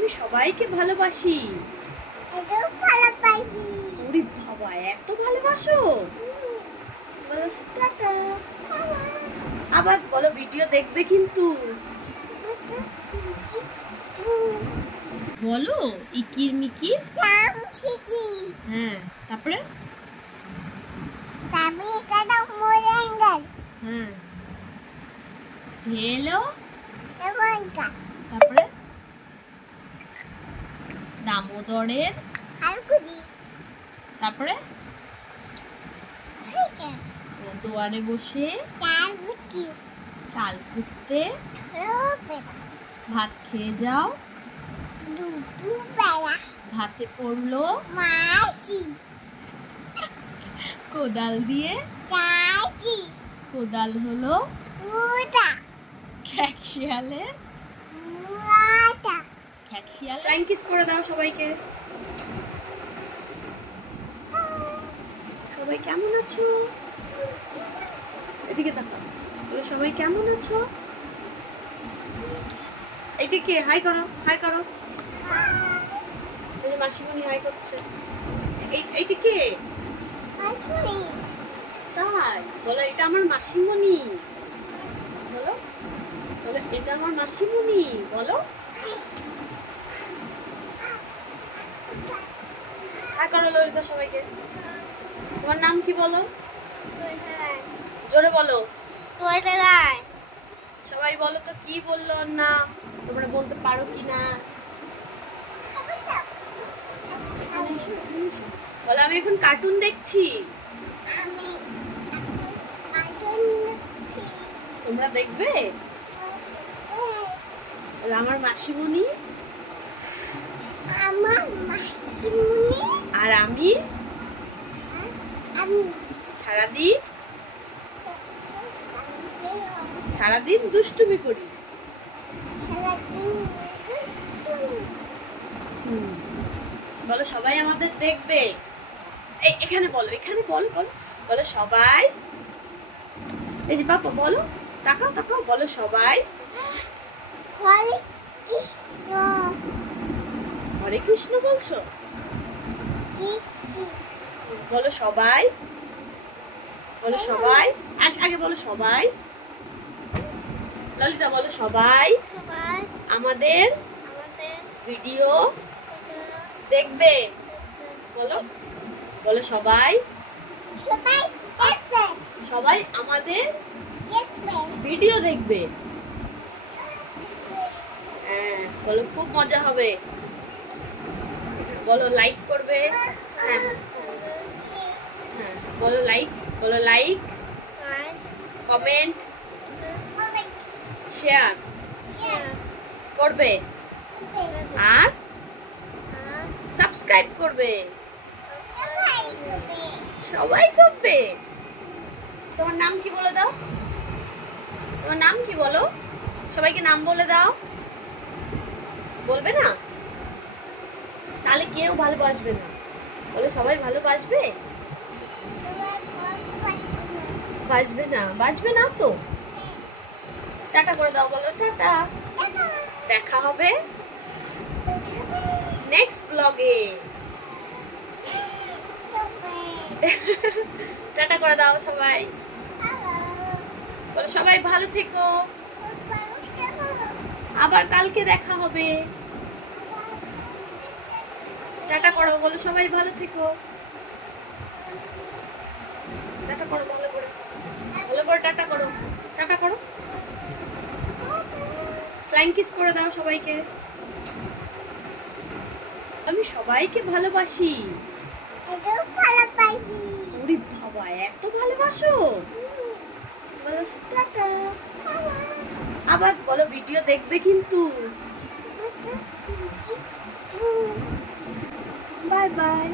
আমি সবাইকে ভালোবাসি। ওরে বাবা, এত ভালোবাসো? বলো টাটা। আবার বলো ভিডিও দেখবে কিন্তু। বলো ইকির মিকির। হ্যাঁ, তারপরে হ্যাঁ হেলো, তারপরে দামোদরের, তারপরে দুয়ারে বসে চাল কুটতে, ভাত খেয়ে যাও, ভাতে পড়লো কোদাল দিয়ে, কোদাল হলো খ্যাকশিয়ালের, খ্যাকশিয়াল। থ্যাংক ইউ করে দাও সবাইকে। সবাই কেমন আছো? এদিকে তাকাও, বলো সবাই কেমন আছো? এইটা কে? হাই করো, হাই করো। এই যে মাসিমণি হাই করছে। এইটা কে? তাই বলো এটা আমার মাসিমণি। বলো, বলো এটা আমার মাসিমণি। বলো হাই করো ললিতা সবাইকে। তোমার নাম কি বলো? জোরে বলো। সবাই বলো তো কি বললো ওর নাম, তোমরা বলতে পারো কি না? বলো আমি এখন কার্টুন দেখছি। তোমরা দেখবে? বলো আমার মাসিমণি আর আমি সারাদিন দুষ্টুমি করি। বলো সবাই আমাদের দেখবে। এখানে বলো, এখানে বলো, বলো বলো সবাই। এই যে পাপা বলো, তাকাও তাকাও, বলো সবাই হরে কৃষ্ণ বলছো। বলো সবাই, বলো সবাই, আগে বলো সবাই। ললিতা বলো সবাই আমাদের ভিডিও দেখবে। বলো, বলো সবাই, সবাই আমাদের ভিডিও দেখবে। হ্যাঁ বলো খুব মজা হবে। বলো লাইক করবে। হ্যাঁ হ্যাঁ বলো লাইক, বলো লাইক, কমেন্ট, শেয়ার করবে আর সাবস্ক্রাইব করবে। সবাই করবে। তোমার নাম কি বলে দাও? তোমার নাম কি বলো? সবাইকে নাম বলে দাও। বলবে না? তাহলে কেউ ভালোবাসবে না। বলে সবাই ভালোবাসবে? বাসবে না, বাসবে না তো। টাটা করে দাও, বলো টাটা। দেখা হবে নেক্সট ব্লগে। টাটা করে দাও সবাই। বলো সবাই ভালো থেকো, আবার কালকে দেখা হবে। টাটা করো, বলো সবাই ভালো থেকো। টাটা করো ভালো করে, ভালো করে টাটা করো, টাটা করো। ফ্লাইং কিস করে দাও সবাইকে। আমি সবাইকে ভালোবাসি। ওরে বাবা, এত ভালোবাসো? বলো টাটা। আবার বলো ভিডিও দেখবে কিন্তু। Bye bye.